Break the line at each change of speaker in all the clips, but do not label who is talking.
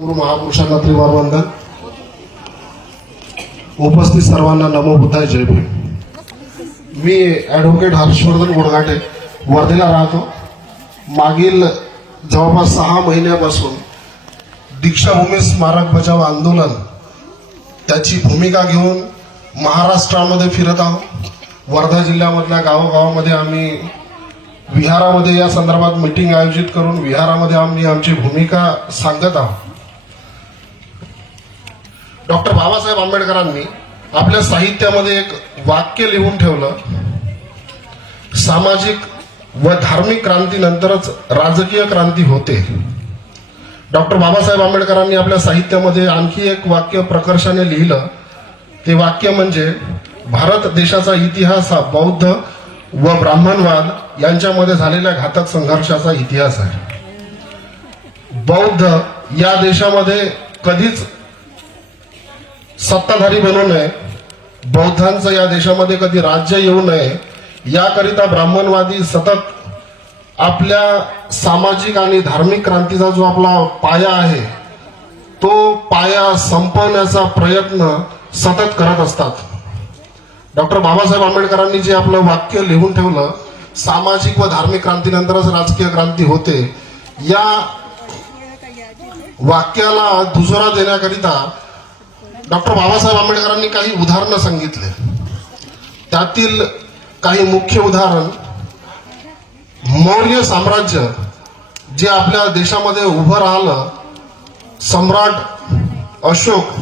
गुरु महापुरुषांना वंदन उपस्थित सर्वांना नमो बुद्धाय जय मी ॲडव्होकेट हर्षवर्धन गोडघाटे वर्धेला राहतो मागील जवळपास सहा महिन्यापासून दीक्षाभूमी स्मारक बचाव आंदोलन त्याची भूमिका घेऊन महाराष्ट्रामध्ये फिरत आहोत वर्धा जिल्ह्यामधल्या गावोगावामध्ये आम्ही विहारामध्ये या संदर्भात मीटिंग आयोजित करून विहारामध्ये आम्ही आमची भूमिका सांगत आहोत डॉक्टर बाबासाहेब आंबेडकरांनी आपल्या साहित्यामध्ये एक वाक्य लिहून ठेवलं सामाजिक व धार्मिक क्रांतीनंतरच राजकीय क्रांती होते डॉक्टर बाबासाहेब आंबेडकरांनी आपल्या साहित्यामध्ये आणखी एक वाक्य प्रकर्षाने लिहिलं ते वाक्य म्हणजे भारत देशाचा इतिहास हा बौद्ध व ब्राह्मणवाद यांच्यामध्ये झालेल्या घातक संघर्षाचा इतिहास आहे बौद्ध या देशामध्ये कधीच सत्ताधारी बनू नये बौद्धांचं या देशामध्ये कधी राज्य येऊ नये याकरिता ब्राह्मणवादी सतत आपल्या सामाजिक आणि धार्मिक क्रांतीचा जो आपला पाया आहे तो पाया संपवण्याचा प्रयत्न सतत करत असतात डॉक्टर बाबासाहेब आंबेडकरांनी जे आपलं वाक्य लिहून ठेवलं सामाजिक व धार्मिक क्रांतीनंतरच राजकीय क्रांती होते या वाक्याला दुसरा देण्याकरिता डॉक्टर बाबासाहेब आंबेडकरांनी काही उदाहरणं सांगितले त्यातील काही मुख्य उदाहरण मौर्य साम्राज्य जे आपल्या देशामध्ये उभं राहिलं सम्राट अशोक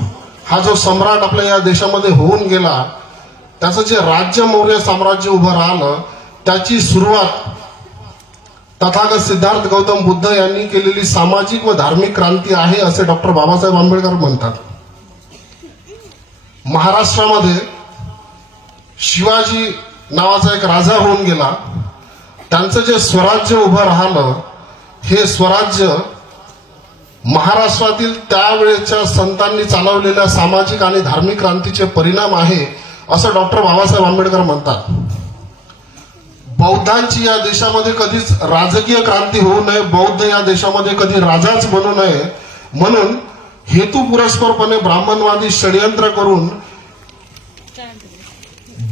हा जो सम्राट आपल्या या देशामध्ये होऊन गेला त्याचं जे राज्य मौर्य साम्राज्य उभं राहिलं त्याची सुरुवात तथागत सिद्धार्थ गौतम बुद्ध यांनी केलेली सामाजिक व धार्मिक क्रांती आहे असे डॉक्टर बाबासाहेब आंबेडकर म्हणतात महाराष्ट्रामध्ये शिवाजी नावाचा एक राजा होऊन गेला त्यांचं जे स्वराज्य उभं राहिलं हे स्वराज्य महाराष्ट्रातील त्यावेळेच्या संतांनी चालवलेल्या सामाजिक आणि धार्मिक क्रांतीचे परिणाम आहे असं डॉक्टर बाबासाहेब आंबेडकर म्हणतात बौद्धांची या देशामध्ये कधीच राजकीय क्रांती होऊ नये बौद्ध या देशामध्ये कधी राजाच बनू नये म्हणून हेतू पुरस्करपणे ब्राह्मणवादी षडयंत्र करून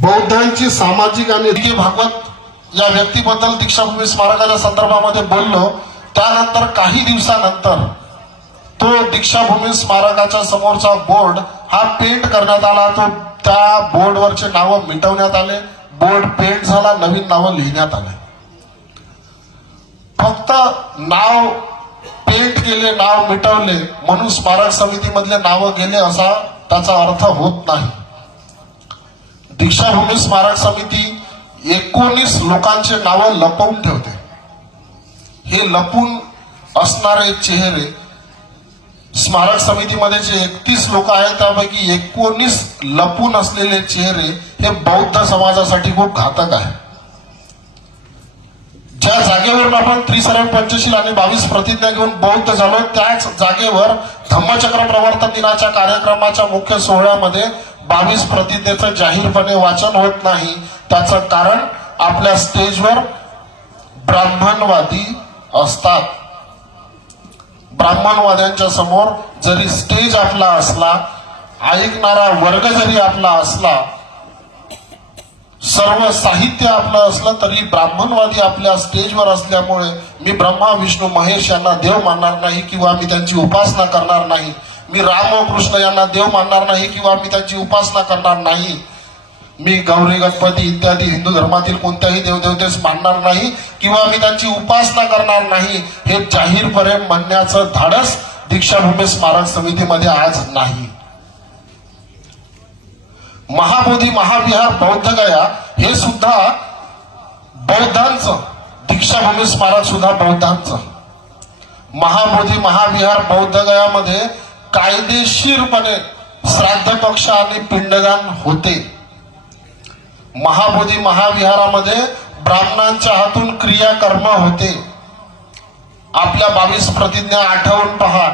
बौद्धांची सामाजिक आणि भागवत या व्यक्तीबद्दल दीक्षाभूमी स्मारकाच्या संदर्भामध्ये बोललो त्यानंतर काही दिवसानंतर तो दीक्षाभूमी स्मारकाच्या समोरचा बोर्ड हा पेंट करण्यात आला तो त्या बोर्डवरचे नावं मिटवण्यात आले बोर्ड पेंट झाला नवीन नावं लिहिण्यात आले फक्त नाव पेंट केले नाव मिटवले म्हणून स्मारक समितीमधले नाव गेले असा त्याचा अर्थ होत नाही दीक्षाभूमी स्मारक समिती एकोणीस लोकांचे नावं लपवून ठेवते हे लपून असणारे चेहरे स्मारक समितीमध्ये जे एकतीस लोक आहेत त्यापैकी एकोणीस लपून असलेले चेहरे हे बौद्ध समाजासाठी खूप घातक आहे ज्या जागेवर आपण त्रिसरण पंचशील आणि बावीस प्रतिज्ञा घेऊन बौद्ध झालो त्याच जागेवर धम्मचक्र प्रवर्तन दिनाच्या कार्यक्रमाच्या मुख्य सोहळ्यामध्ये बावीस प्रतिज्ञेचं जाहीरपणे वाचन होत नाही त्याचं कारण आपल्या स्टेजवर ब्राह्मणवादी असतात ब्राह्मणवाद्यांच्या समोर जरी स्टेज आपला असला ऐकणारा वर्ग जरी आपला असला सर्व साहित्य आपलं असलं तरी ब्राह्मणवादी आपल्या स्टेजवर असल्यामुळे मी ब्रह्मा विष्णू महेश यांना देव मानणार नाही किंवा मी त्यांची उपासना करणार नाही मी राम कृष्ण यांना देव मानणार नाही किंवा मी त्यांची उपासना करणार नाही मी गौरी गणपती इत्यादी हिंदू धर्मातील कोणत्याही देवदेवतेस मानणार नाही किंवा मी त्यांची उपासना करणार नाही हे जाहीरपणे म्हणण्याचं धाडस दीक्षाभूमी स्मारक समितीमध्ये आज नाही महाबोधी महाविहार गया हे सुद्धा बौद्धांचं दीक्षाभूमी स्मारक सुद्धा बौद्धांचं महाबोधी महाविहार बौद्धगयामध्ये कायदेशीरपणे श्राद्ध पक्ष आणि पिंडदान होते महाबोधी महाविहारामध्ये ब्राह्मणांच्या हातून क्रियाकर्म होते आपल्या बावीस प्रतिज्ञा आठवून पहा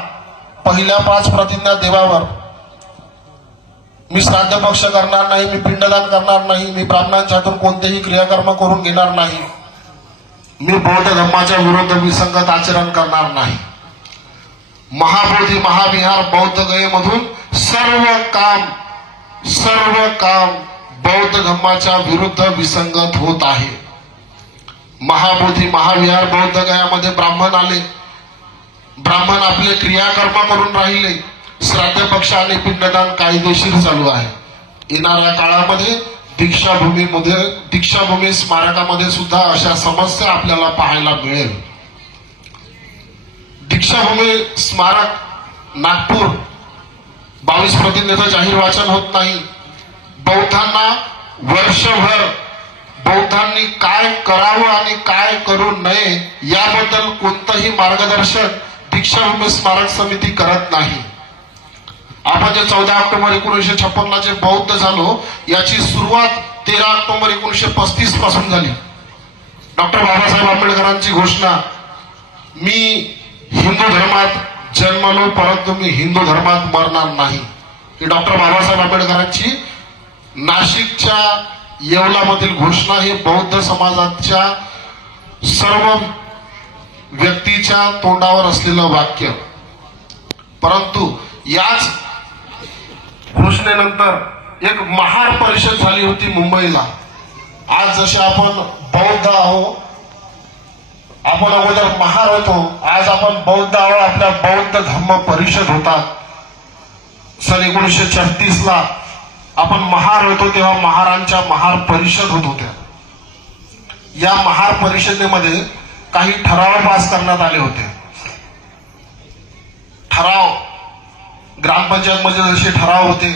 पहिल्या पाच प्रतिज्ञा देवावर मी श्राद्ध पक्ष करणार नाही मी पिंडदान करणार नाही मी ब्राह्मणांच्या कोणतेही क्रियाकर्म करून घेणार नाही मी बौद्ध धर्माच्या विरुद्ध विसंगत आचरण करणार नाही महाबोधी महाविहार बौद्ध गयेमधून सर्व काम सर्व काम बौद्ध धर्माच्या विरुद्ध विसंगत होत आहे महाबोधी महाविहार बौद्ध गयामध्ये ब्राह्मण आले ब्राह्मण आपले क्रियाकर्म करून राहिले श्राद्ध पक्ष आणि पिंडदान कायदेशीर चालू आहे येणाऱ्या काळामध्ये दीक्षाभूमीमध्ये दीक्षाभूमी स्मारकामध्ये सुद्धा अशा समस्या आपल्याला पाहायला मिळेल दीक्षाभूमी स्मारक नागपूर बावीस प्रतिज्ञेचं जाहीर वाचन होत नाही बौद्धांना वर्षभर बौद्धांनी काय करावं आणि काय करू नये याबद्दल कोणतंही मार्गदर्शन दीक्षाभूमी स्मारक समिती करत नाही आपण जे चौदा ऑक्टोबर एकोणीसशे छप्पनला जे बौद्ध झालो याची सुरुवात तेरा ऑक्टोबर एकोणीसशे पस्तीस पासून झाली डॉक्टर बाबासाहेब आंबेडकरांची घोषणा मी हिंदू धर्मात जन्मलो परंतु मी हिंदू धर्मात मरणार नाही ही डॉक्टर बाबासाहेब आंबेडकरांची नाशिकच्या येवलामधील घोषणा ही बौद्ध समाजाच्या सर्व व्यक्तीच्या तोंडावर असलेलं वाक्य परंतु याच घोषणेनंतर एक महार परिषद झाली होती मुंबईला आज जसे आपण बौद्ध आहो आपण अगोदर महार होतो आज आपण बौद्ध आहोत आपल्या बौद्ध धम्म परिषद होता सन एकोणीसशे छत्तीस ला आपण महार होतो तेव्हा महारांच्या महार परिषद होत होत्या या महार परिषदेमध्ये काही ठराव पास करण्यात आले होते ठराव ग्रामपंचायतमध्ये जसे ठराव होते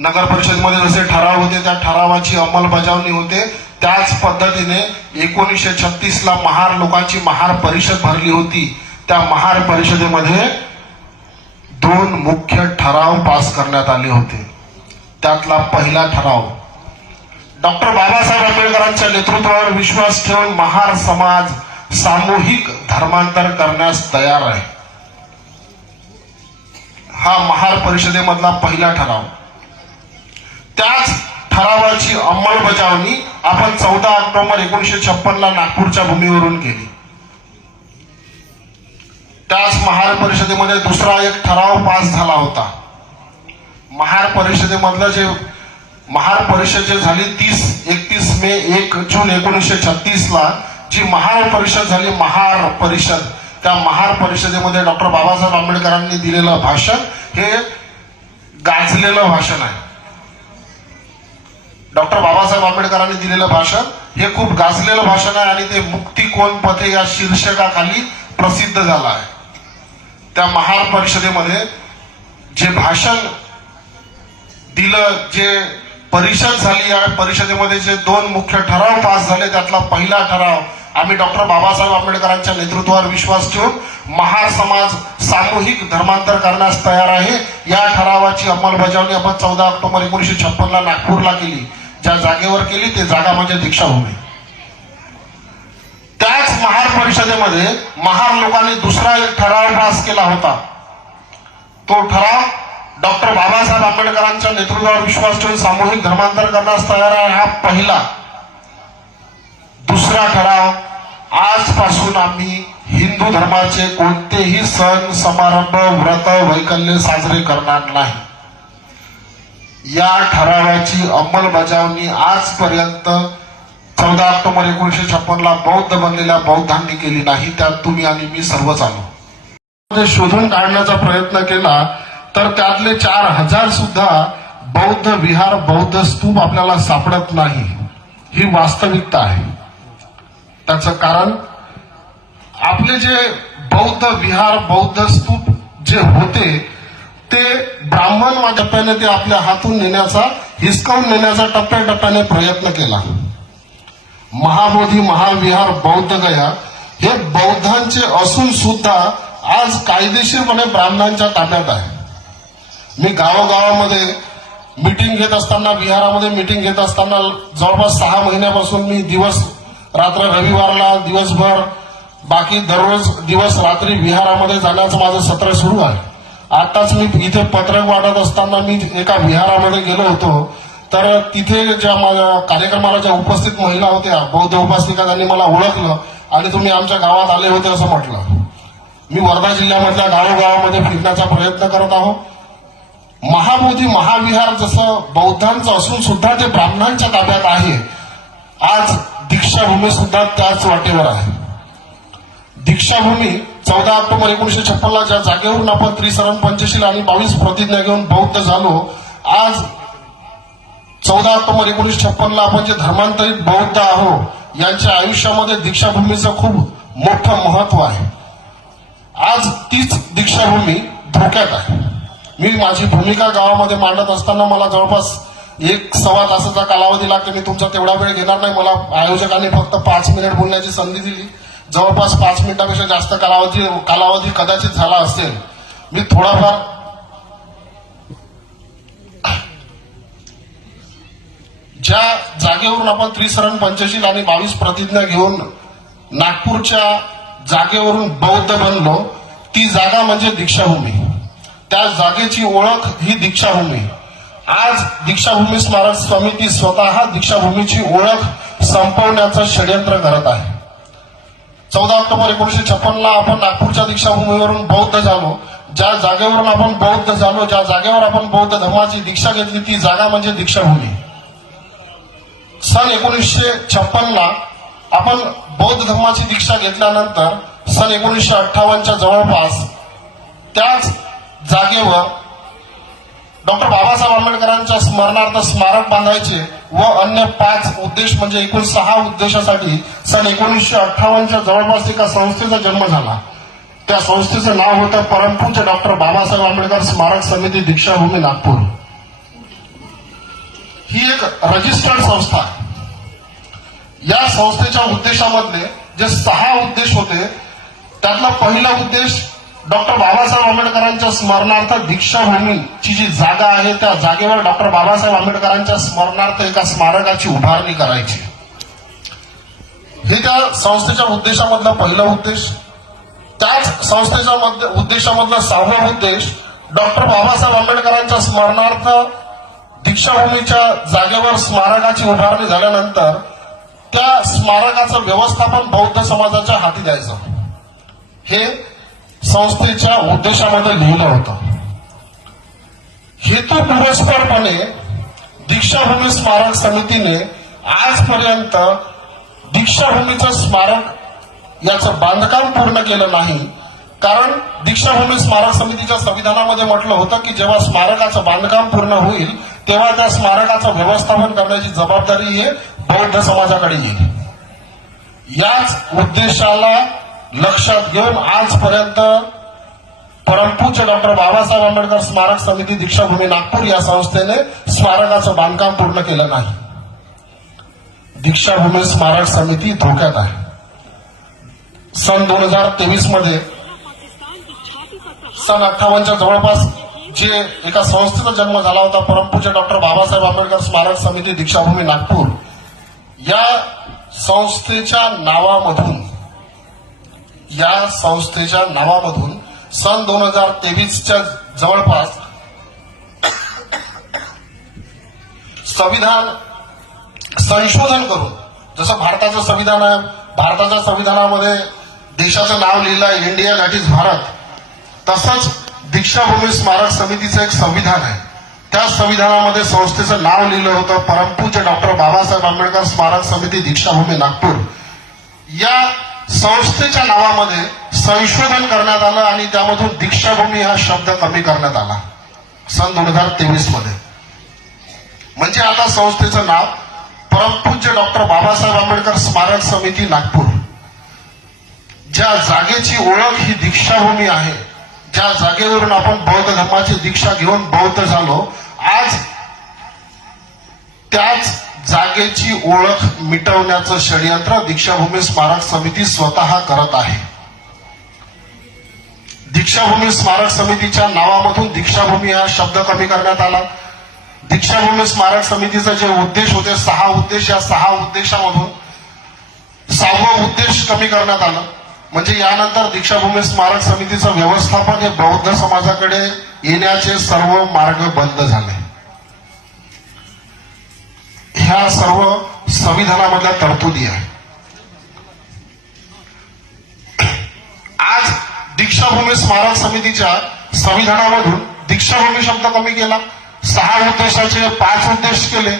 नगर परिषदमध्ये जसे ठराव होते त्या ठरावाची अंमलबजावणी होते त्याच पद्धतीने एकोणीसशे ला महार लोकांची महार परिषद भरली होती त्या महार परिषदेमध्ये दोन मुख्य ठराव पास करण्यात आले होते त्यातला पहिला ठराव डॉक्टर बाबासाहेब आंबेडकरांच्या नेतृत्वावर विश्वास ठेवून महार समाज सामूहिक धर्मांतर करण्यास तयार आहे हा महार परिषदेमधला पहिला ठराव त्याच ठरावाची अंमलबजावणी आपण चौदा ऑक्टोबर एकोणीसशे छप्पनला नागपूरच्या भूमीवरून केली त्याच महार परिषदेमध्ये दुसरा एक ठराव पास झाला होता महार परिषदेमधलं जे महार परिषद जे झाली तीस एकतीस मे एक जून एकोणीसशे ला जी महार परिषद झाली महार परिषद त्या महार परिषदेमध्ये डॉक्टर बाबासाहेब आंबेडकरांनी दिलेलं भाषण हे गाजलेलं भाषण आहे डॉक्टर बाबासाहेब आंबेडकरांनी दिलेलं भाषण हे खूप गाजलेलं भाषण आहे आणि ते मुक्ती कोण पथे या शीर्षकाखाली प्रसिद्ध झालं आहे त्या महार परिषदेमध्ये जे भाषण दिलं जे परिषद झाली या परिषदेमध्ये जे दोन मुख्य ठराव पास झाले त्यातला पहिला ठराव आम्ही डॉक्टर बाबासाहेब आंबेडकरांच्या नेतृत्वावर विश्वास ठेवून महासमाज समाज सामूहिक धर्मांतर करण्यास तयार आहे या ठरावाची अंमलबजावणी आपण चौदा ऑक्टोबर एकोणीसशे छप्पनला नागपूरला केली ज्या जागेवर केली ते जागा म्हणजे दीक्षाभूमी त्याच महार परिषदेमध्ये महार लोकांनी दुसरा एक ठराव पास केला होता तो ठराव डॉक्टर बाबासाहेब आंबेडकरांच्या नेतृत्वावर विश्वास ठेवून सामूहिक धर्मांतर करण्यास तयार आहे हा पहिला दुसरा ठराव आजपासून आम्ही हिंदू धर्माचे कोणतेही सण समारंभ व्रत वैकल्य साजरे करणार नाही या ठरावाची अंमलबजावणी आजपर्यंत चौदा ऑक्टोबर एकोणीशे छप्पन ला बौद्ध बनलेल्या बौद्धांनी केली नाही त्यात तुम्ही आणि मी सर्वच आलो शोधून काढण्याचा प्रयत्न केला तर त्यातले चार हजार सुद्धा बौद्ध विहार बौद्ध स्तूप आपल्याला सापडत नाही ही वास्तविकता आहे त्याचं कारण आपले जे बौद्ध विहार बौद्ध स्तूप जे होते ते ब्राह्मण टप्प्याने ते आपल्या हातून नेण्याचा हिसकावून नेण्याचा टप्प्याटप्प्याने प्रयत्न केला महाबोधी महाविहार बौद्ध गया हे बौद्धांचे असून सुद्धा आज कायदेशीरपणे ब्राह्मणांच्या ताब्यात आहे मी गावोगावामध्ये मिटिंग घेत असताना विहारामध्ये मिटिंग घेत असताना जवळपास सहा महिन्यापासून मी दिवस रात्र रविवारला दिवसभर बाकी दररोज दिवस रात्री विहारामध्ये जाण्याचं माझं सत्र सुरू आहे आताच मी इथे पत्रक वाटत असताना मी एका विहारामध्ये गेलो होतो तर तिथे ज्या माझ्या कार्यक्रमाला ज्या उपस्थित महिला होत्या बौद्ध उपासनिका त्यांनी मला ओळखलं आणि तुम्ही आमच्या गावात आले होते असं म्हटलं मी वर्धा जिल्ह्यामधल्या गावोगावामध्ये फिरण्याचा प्रयत्न करत आहोत महाबोधी महाविहार जसं बौद्धांचं असून सुद्धा ते ब्राह्मणांच्या ताब्यात आहे आज दीक्षाभूमी सुद्धा त्याच वाटेवर आहे दीक्षाभूमी चौदा ऑक्टोबर एकोणीशे छप्पनला ज्या जागेवरून आपण त्रिसरण पंचशील आणि बावीस प्रतिज्ञा घेऊन बौद्ध झालो आज चौदा ऑक्टोबर एकोणीशे छप्पनला आपण जे धर्मांतरित बौद्ध आहोत यांच्या आयुष्यामध्ये दीक्षाभूमीचं खूप मोठं महत्व आहे आज तीच दीक्षाभूमी धोक्यात आहे मी माझी भूमिका गावामध्ये मांडत असताना मला जवळपास एक सव्वा तासाचा कालावधी लागते मी तुमचा तेवढा वेळ घेणार नाही मला आयोजकांनी फक्त पाच मिनिट बोलण्याची संधी दिली जवळपास पाच मिनिटापेक्षा जास्त कालावधी कालावधी कदाचित झाला असेल मी थोडाफार ज्या जागेवरून आपण त्रिसरण पंचशील आणि बावीस प्रतिज्ञा घेऊन नागपूरच्या जागेवरून बौद्ध बनलो ती जागा म्हणजे दीक्षाभूमी त्या जागेची ओळख ही दीक्षाभूमी आज दीक्षाभूमी स्मारक समिती स्वतः दीक्षाभूमीची ओळख संपवण्याचं षड्यंत्र करत आहे चौदा ऑक्टोबर एकोणीशे छप्पनला आपण नागपूरच्या दीक्षाभूमीवरून बौद्ध झालो ज्या जागेवरून आपण बौद्ध झालो ज्या जागेवर आपण बौद्ध धर्माची दीक्षा घेतली ती जागा म्हणजे दीक्षाभूमी सन एकोणीसशे छप्पनला आपण बौद्ध धर्माची दीक्षा घेतल्यानंतर सन एकोणीसशे अठ्ठावन्नच्या जवळपास त्याच जागेवर डॉक्टर बाबासाहेब आंबेडकरांच्या स्मरणार्थ स्मारक बांधायचे व अन्य पाच उद्देश म्हणजे एकूण सहा उद्देशासाठी सन एकोणीसशे अठ्ठावन्नच्या जवळपास एका संस्थेचा जन्म झाला त्या संस्थेचं नाव होतं परमपूज्य डॉक्टर बाबासाहेब आंबेडकर स्मारक समिती दीक्षाभूमी नागपूर ही एक रजिस्टर्ड संस्था या संस्थेच्या उद्देशामधले जे सहा उद्देश होते त्यातला पहिला उद्देश डॉक्टर बाबासाहेब आंबेडकरांच्या स्मरणार्थ दीक्षाभूमीची जी जागा आहे त्या जागेवर डॉक्टर बाबासाहेब आंबेडकरांच्या स्मरणार्थ एका स्मारकाची उभारणी करायची हे त्या संस्थेच्या उद्देशामधला पहिला उद्देश त्याच संस्थेच्या उद्देशामधला सहावा उद्देश डॉक्टर बाबासाहेब आंबेडकरांच्या स्मरणार्थ दीक्षाभूमीच्या जागेवर स्मारकाची उभारणी झाल्यानंतर त्या स्मारकाचं व्यवस्थापन बौद्ध समाजाच्या हाती द्यायचं हे संस्थेच्या उद्देशामध्ये लिहिलं होतं हेतू पुरस्परपणे दीक्षाभूमी स्मारक समितीने आजपर्यंत दीक्षाभूमीचं स्मारक याचं बांधकाम पूर्ण केलं नाही कारण दीक्षाभूमी स्मारक समितीच्या संविधानामध्ये म्हटलं होतं की जेव्हा स्मारकाचं बांधकाम पूर्ण होईल तेव्हा त्या स्मारकाचं व्यवस्थापन करण्याची जबाबदारी हे बौद्ध समाजाकडे येईल याच उद्देशाला लक्षात घेऊन आजपर्यंत परमपूज्य डॉक्टर बाबासाहेब आंबेडकर स्मारक समिती दीक्षाभूमी नागपूर या संस्थेने स्मारकाचं बांधकाम पूर्ण केलं नाही दीक्षाभूमी स्मारक समिती धोक्यात आहे सन दोन हजार तेवीस मध्ये सन अठ्ठावन्नच्या जवळपास जे एका संस्थेचा जन्म झाला होता परमपूज्य डॉक्टर बाबासाहेब आंबेडकर स्मारक समिती दीक्षाभूमी नागपूर या संस्थेच्या नावामधून या संस्थेच्या नावामधून सन दोन हजार तेवीसच्या जवळपास संविधान संशोधन करून जसं भारताचं संविधान आहे भारताच्या संविधानामध्ये देशाचं नाव लिहिलं आहे इंडिया दॅट इज भारत तसंच दीक्षाभूमी स्मारक समितीचं एक संविधान आहे त्या संविधानामध्ये संस्थेचं नाव लिहिलं होतं परमपूज्य डॉक्टर बाबासाहेब आंबेडकर स्मारक समिती दीक्षाभूमी नागपूर या संस्थेच्या नावामध्ये संशोधन करण्यात आलं आणि त्यामधून दीक्षाभूमी हा शब्द कमी करण्यात आला सन दोन हजार तेवीस मध्ये म्हणजे आता संस्थेचं नाव परमपूज्य डॉक्टर बाबासाहेब आंबेडकर स्मारक समिती नागपूर ज्या जागेची ओळख ही दीक्षाभूमी आहे ज्या जागेवरून आपण बौद्ध धर्माची दीक्षा घेऊन बौद्ध झालो आज त्याच जागेची ओळख मिटवण्याचं षडयंत्र दीक्षाभूमी स्मारक समिती स्वतः करत आहे दीक्षाभूमी स्मारक समितीच्या नावामधून दीक्षाभूमी हा शब्द कमी करण्यात आला दीक्षाभूमी स्मारक समितीचा जे उद्देश होते सहा उद्देश या सहा उद्देशामधून सहावा उद्देश कमी करण्यात आला म्हणजे यानंतर दीक्षाभूमी स्मारक समितीचं व्यवस्थापन हे बौद्ध समाजाकडे येण्याचे सर्व मार्ग बंद झाले ह्या सर्व संविधानामधल्या तरतुदी आहे आज दीक्षाभूमी स्मारक समितीच्या संविधानामधून दीक्षाभूमी शब्द कमी केला सहा उद्देशाचे पाच उद्देश केले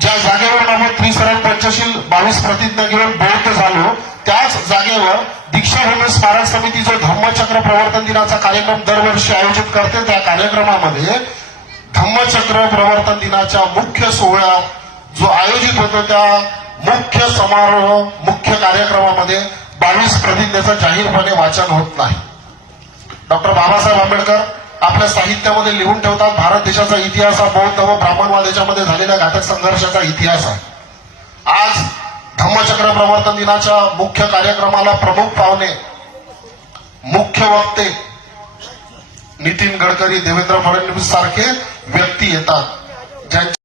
ज्या जागेवर आम्ही त्रिसरण पंचशील बावीस प्रतिज्ञा घेऊन बौद्ध झालो त्याच जागेवर दीक्षाभूमी स्मारक समिती जो धम्मचक्र प्रवर्तन दिनाचा कार्यक्रम दरवर्षी आयोजित करते त्या कार्यक्रमामध्ये धम्मचक्र प्रवर्तन दिनाच्या मुख्य सोहळ्यात जो आयोजित होतो त्या मुख्य समारोह मुख्य कार्यक्रमामध्ये बावीस प्रतिज्ञेचं जाहीरपणे वाचन होत नाही डॉक्टर बाबासाहेब आंबेडकर आपल्या साहित्यामध्ये लिहून ठेवतात भारत देशाचा इतिहास हा बौद्ध व ब्राह्मणवाद याच्यामध्ये झालेल्या घातक संघर्षाचा इतिहास आहे आज धम्मचक्र प्रवर्तन दिनाच्या मुख्य कार्यक्रमाला प्रमुख पाहुणे मुख्य वक्ते नितीन गडकरी देवेंद्र फडणवीस सारखे व्यक्ती येतात ज्यांच्या